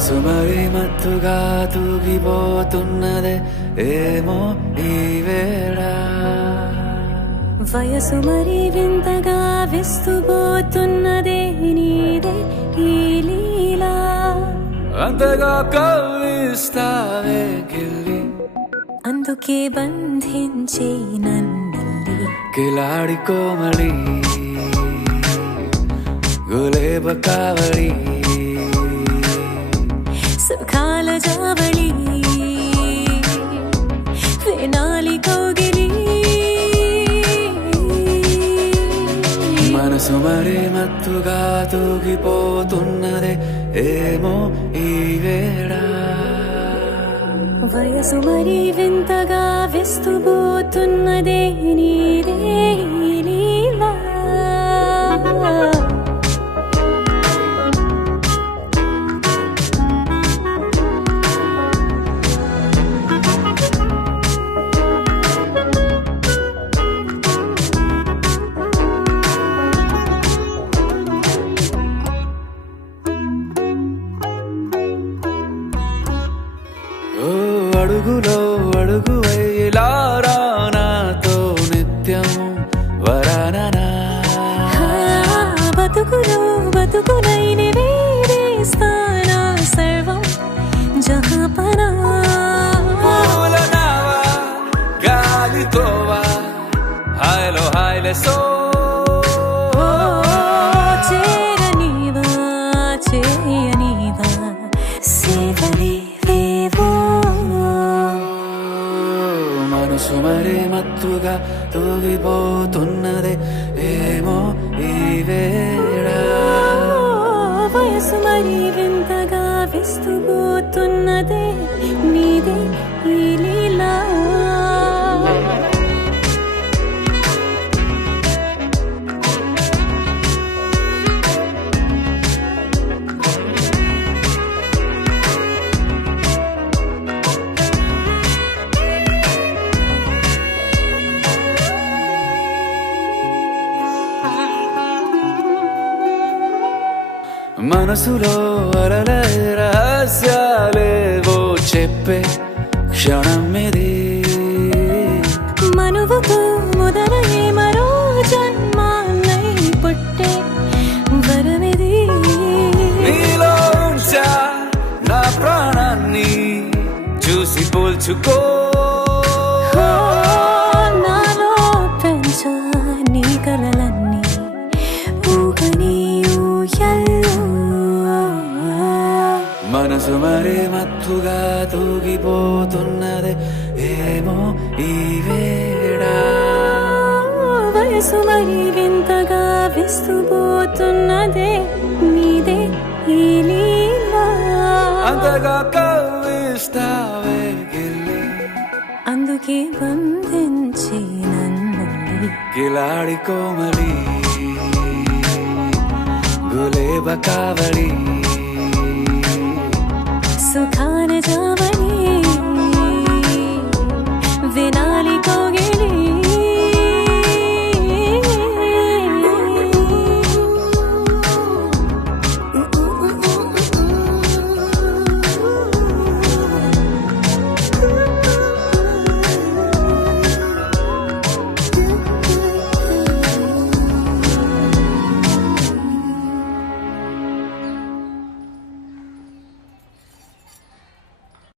మనసు మరి మత్తుగా తూగిపోతున్నదే ఏమో ఈ వేళ వయసు మరి వింతగా విస్తుపోతున్నదే నీదే ఈ లీలా అంతగా కవ్విస్తావే గిల్లి అందుకే బంధించే నన్నిల్లి కిలాడి కోమలి గులేబ కావడి సుఖాల జావళి వేనాలి కౌగిలి మనసు మరి మత్తుగా తూగిపోతున్నదే ఏమో ఈ వేళ వయసు మరి వింతగా విస్తుపోతున్నదే నీదే ఈ లీలా అడుగులో అడుగు వేలారా నాతో నిత్యం వరాననా బతుకులో బతుకులైన వేరేస్తానా సర్వం జహాపనా పూలనావా గాలితోవా హాయ్లో హాయ్లే సో చేరనివా చేయనివా సేవలే మనసు మరి మత్తుగా తూగిపోతున్నదే ఏమో ఈ వేళ వయసు మరి వింతగా విస్తుపోతున్నదే నీదే ఈ లీలా మనసులో అలలే రహస్యాలేవో చెప్పే క్షణం ఇది మనువుకు మొదలై మరో జన్మాన్నై పుట్టే వరమిది నీలో ఉంచా నా ప్రాణాన్ని చూసి పోల్చుకో నాలో పెంచా నీ కలలన్నీ ఊగని ఊయల్లో మనసు మరి మత్తుగా తూగిపోతున్నదే ఏమో ఈ వేళ వయసు మరి వింతగా విస్తుపోతున్నదే నీదే ఈ లీలా అంతగా కవ్విస్తావే గిల్లి అందుకే బంధించి నన్ను కిలాడి కోమలి గులేబ కావడి సుఖాన జావని